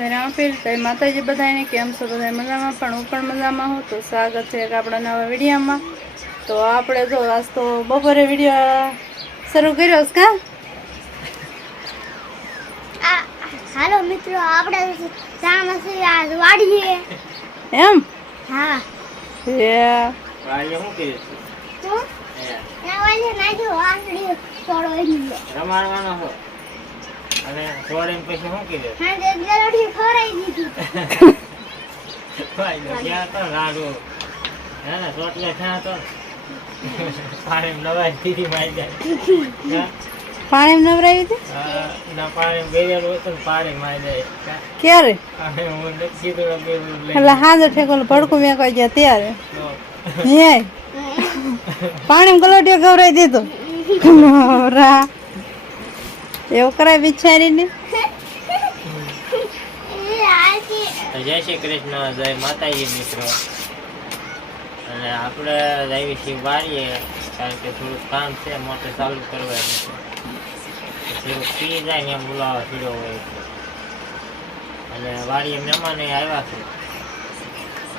રામપીર જય માતાજી બધાને કેમ છો બધા મજામાં પણ હું પણ મજામાં હું તો સ્વાગત છે એક આપણા નવા વિડીયોમાં તો આપણે જો આજ તો બપોરે વિડીયો શરૂ કર્યો છે કા હાલો મિત્રો આપણે સામાસી આજ વાડીએ એમ હા એ વાડીએ શું કર્યું તો ના વાલે નાજો વાસડી થોડો એની રમાડવાનો હો અને છોડીને પછી શું કર્યું હા જે ગલોડી ખોરાઈ દીધી ભાઈ ક્યાં તો રાડો હે ને ચોટલે થયા તો પાણી નવાઈ દીધી મારી જાય પાણી નવરાવી હતી ના પાણી ગયેલું હતું ને પાણી મારી જાય ક્યારે હું નથી કીધું એટલે હાજર ઠેકોલ ભડકું મેં ગયા ત્યારે હે પાણી ગલોટિયો ગવરાઈ દીધો રા એવું કરાય બિચારીને જય શ્રી કૃષ્ણ જય માતાજી મિત્રો અને આપણે જઈએ છીએ વાડીએ કારણ કે થોડુંક કામ છે મોટર ચાલુ કરવાનું છે થોડુંક પી જાય ને એમ બોલાવા પીડો હોય અને વાડીએ મહેમાન આવ્યા છે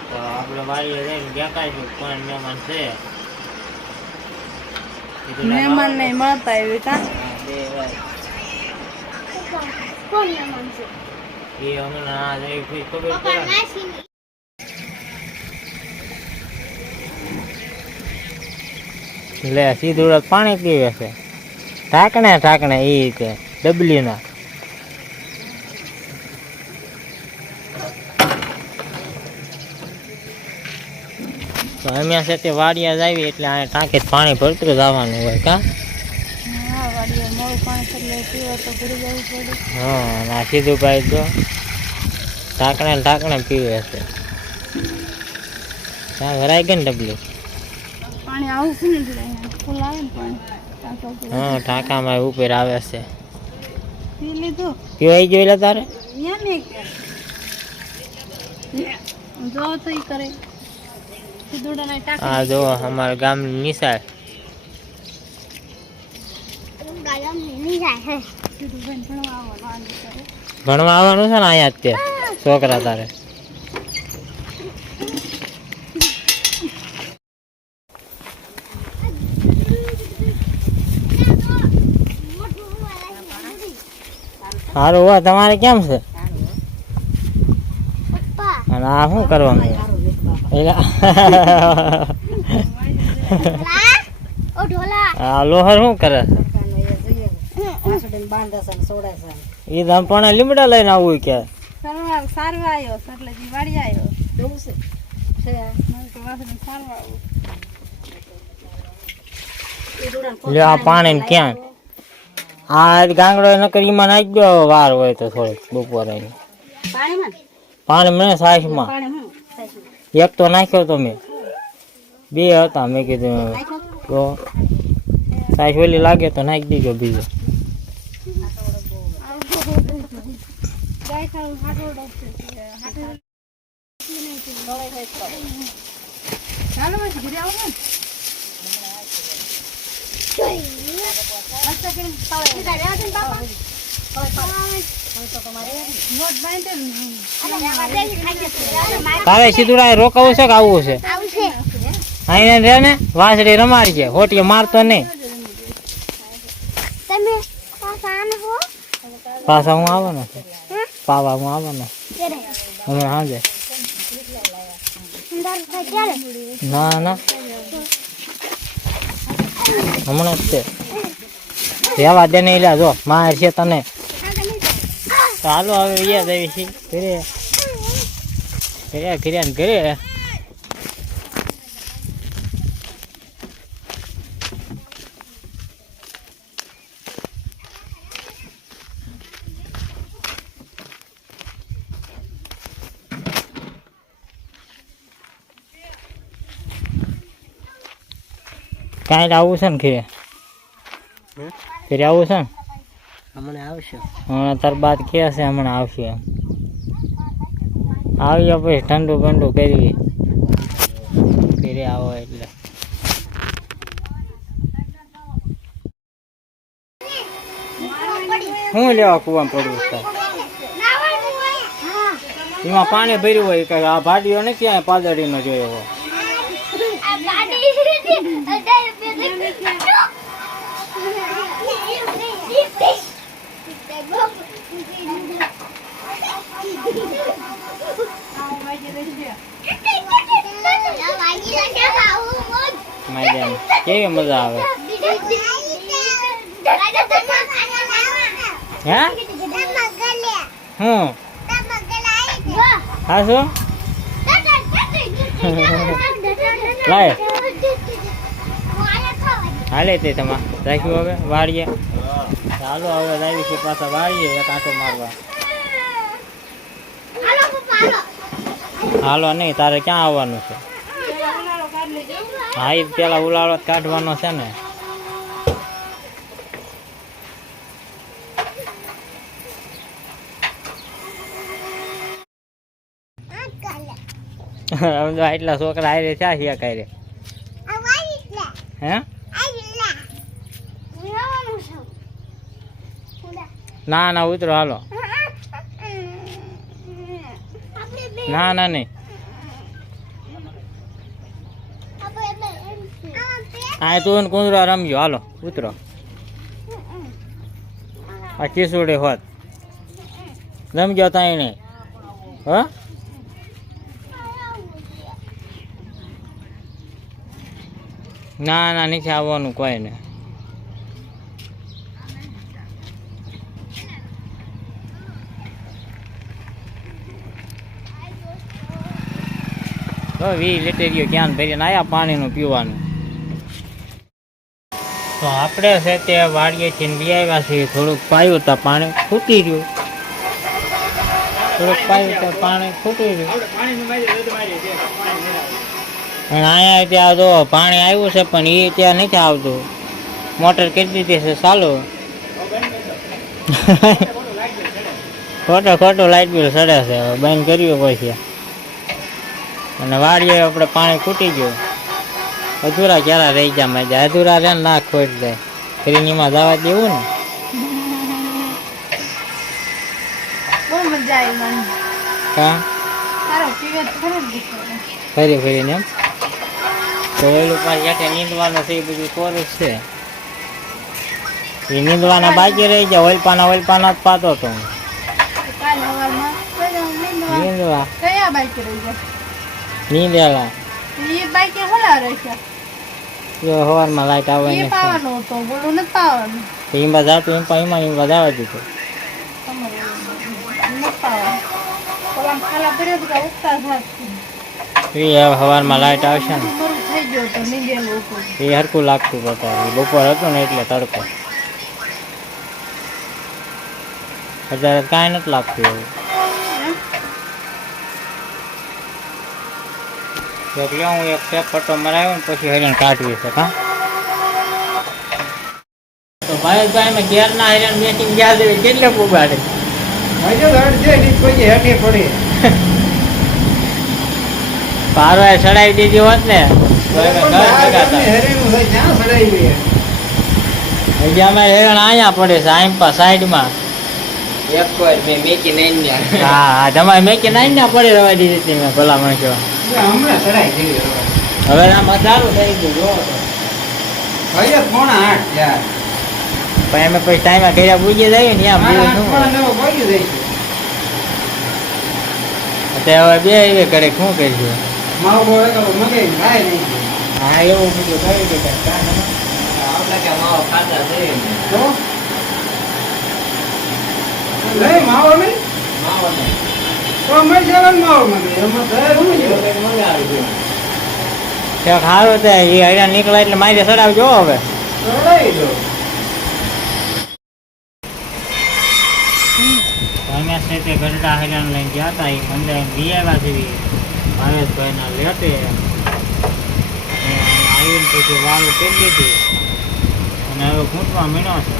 તો આપણે વાડીએ જઈને દેખાડશું કોણ મહેમાન છે મહેમાન નહીં મળતા એવી કા કોણ મહેમાન છે એ હમણાં આ જઈ ખબર પડે લે સીધું પાણી પીવે છે ઢાંકણે એ રીતે ડબલીના તો અમે સાથે વાડિયા જાવી એટલે આ ટાંકે પાણી ભરતું જવાનું હોય કા હા ના સીધું ભાઈ તો ઢાંકણે પીવે છે ત્યાં ભરાઈ ગઈ ને ડબલી પાણી આવશે ને એટલે ફૂલ આવે ને પાણી હા ટાંકામાં ઉપર આવે છે પી લીધું પીવાઈ ગયું તારે જો તો ઈ કરે હા જો અમારા ગામની નિશાળ ભણવા આવવાનું છે ને અહીંયા જ તે છોકરા તારે સારું હોય તમારે કેમ છે અને આ શું કરવાનું આ લોહર શું કરે છે એ તો પણ લીમડા લઈને આવવું કે સારવા આવ્યો એટલે વાડી આવ્યો આ પાણી ક્યાં આ ગાંગડો નકર એમાં નાખી દો વાર હોય તો થોડુંક બપોરે પાણી મને સાઈસમાં એક તો નાખ્યો તો મેં બે હતા મેં કીધું તો સાઈસ ઓલી લાગે તો નાખી દીધો બીજો તારે સીધું રોકાવું છે કે આવવું છે અહીં રે ને વાંસળી રમાડી છે હોટીએ મારતો નહીં પાછા હું આવવાનો છે પાવા હું આવવાનો હમણાં હાજે ના હમણાં જ છે રહેવા દે નહીં લ્યા જો માર છે તને ચાલો હવે યાદ આવી છે ઘરે ઘરે કાંઈ આવું છે ને ઘરે આવું છે ને હમણાં આવશે હમણાં તાર બાદ કે છે હમણાં આવશે આવ્યા પછી ઠંડુ બંડુ કરવી ઘરે આવો એટલે હું લેવા કુવામાં પડવું છે એમાં પાણી ભર્યું હોય કે આ ભાડીઓ નથી ક્યાંય પાદડીનો જોયો હોય. આ ગાડી માયજાને કેવી મજા આવે. હે હું હા શું લાય હાલે તે તમારે રાખ્યું હવે વાળીએ. ચાલો હવે લાવી છે પાછા વાળીએ એક આંટો મારવા. હાલો નહીં તારે ક્યાં આવવાનું છે? હા એ પેલા ઉલાળો જ કાઢવાનો છે ને. એટલા છોકરા આયરે છે શિયા કાયરે. હે ના ના ઉતરો હાલો. ના ના નહીં હા તું કુંદરા રમજો હાલો ઉતરો. આ ચીસુડે હોત રમજો ત્યાં નહીં. હ ના ના નીચે આવવાનું કોઈ ને. તો 20 લીટરીઓ ક્યાં ભરીને આયા પાણીનું પીવાનું. તો આપણે છે તે વાડીએ થી બી આવ્યા છીએ. થોડુંક પાયું તો પાણી ફૂટી રહ્યું. થોડુંક પાયું તો પાણી ફૂટી રહ્યું. અને અહીંયા ત્યાં જો પાણી આવ્યું છે પણ એ ત્યાં નથી આવતું. મોટર કરી દીધી છે ચાલુ. ખોટું લાઇટ બિલ ચડે છે. બંધ કર્યું પછી અને વાડીએ આપણે પાણી ખૂટી ગયું. અધૂરા ક્યારે રહી ગયા મજા. અધૂરા રહે ને નાક ખોટ જાય. ફરીનીમાં જવા દેવું ને. બહુ મજા આવી મને. હા સારો પીવે તો ખરો જ દીકરો. ફરીને એમ તો ઓલું પાસે જાતે નીંદવાનું છે એ બધું કોરસ છે. એ નીંદવાના બાકી રહી ગયા. ઓલપાના જ પાતો હતો હું. કાલ સવારમાં નીંદવા કયા બાઈકે રહી ગયા? નીંદેલા એ બાઈકે હલા રહેશે. જો સવારમાં લાઈટ આવે એ પાવાનો હતો બોલું નથી પાવાનું. ઈંબા જાતું એમાં જવા દીધું. તમારે નથી પાવાનું. ઓલામાં ખાલા પડ્યો તો કે ઉગતા થાત. એ હવે સવારમાં લાઈટ આવશે ને મરું થઈ ગયો તો નીંદેલું હતું. એ હરખું લાગતું બતાવે. બપોર હતું ને એટલે તડકો. અત્યારે કાંઈ નથી લાગતું એવું. એટલે હું એક સેપ પટ્ટો મરાવ્યો ને પછી હરિયાણ કાઢવી છે. હા તો ભાઈ મેં ઘેરના હરિયાણ મેચિંગ ગયા છે કેટલે પુગાડે. પારો ચડાવી દીધી હોત ને તો હજી અમે હેરણ અહીંયા પડે છે આઈમ્પા સાઈડમાં. હા તમારે મેકી નાઈ પડે રવા દીધી હતી મેં ભલા માણસો. હવે આમાં સારું થઈ ગયું. પણ અમે પછી ટાઈમે કર્યા પૂજી જાય ને ત્યાં હવે બે એવે કરે શું કરીશું. હા એવું બધું કરી દીધા. સારું છે એ હરિયા નીકળે એટલે મારી ચડાવજો હવે. અમે છે તે ગરડા હરિયાણ લઈને ગયા હતા. એ અંદર વિયાવા જેવી ભાવેશભાઈના લેતે આવીને પછી વાળું કરી દીધી અને હવે ખૂંટવા મીણો છે.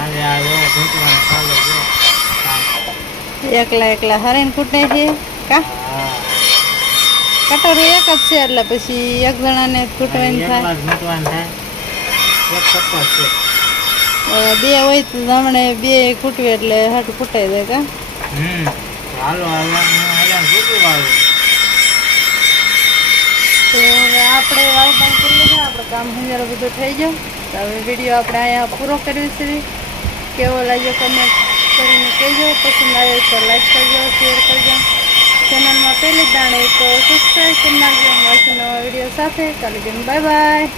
આજે આ એવો ખૂંટવાનો ચાલુ છે. એકલા હરેન કૂટે છે કા હા કટોરી એક જ છે એટલે પછી એક જણાને કૂટવાની થાય. એકલા જ મૂકવાનું થાય. એક કપાસ છે. બે હોય તો હમણે બે ખૂટવે એટલે હાટું ફૂટાઈ જાય કા હાલો ફૂટું વાળું તો હવે આપણે વાવકામ કરી લીધું આપણે કામ હંગારો બધું થઈ ગયું તો હવે વિડીયો આપણે અહીંયા પૂરો કર્યો છે કેવો લાગ્યો કમેન્ટ કરીને કહેજો પસંદ આવ્યો તો લાઈક કરજો શેર કરજો ચેનલમાં પહેલી દાણે તો સબસ્ક્રાઈબ કરી નાખજો મળશું નવા વિડીયો સાથે કાલે જેમ બાય બાય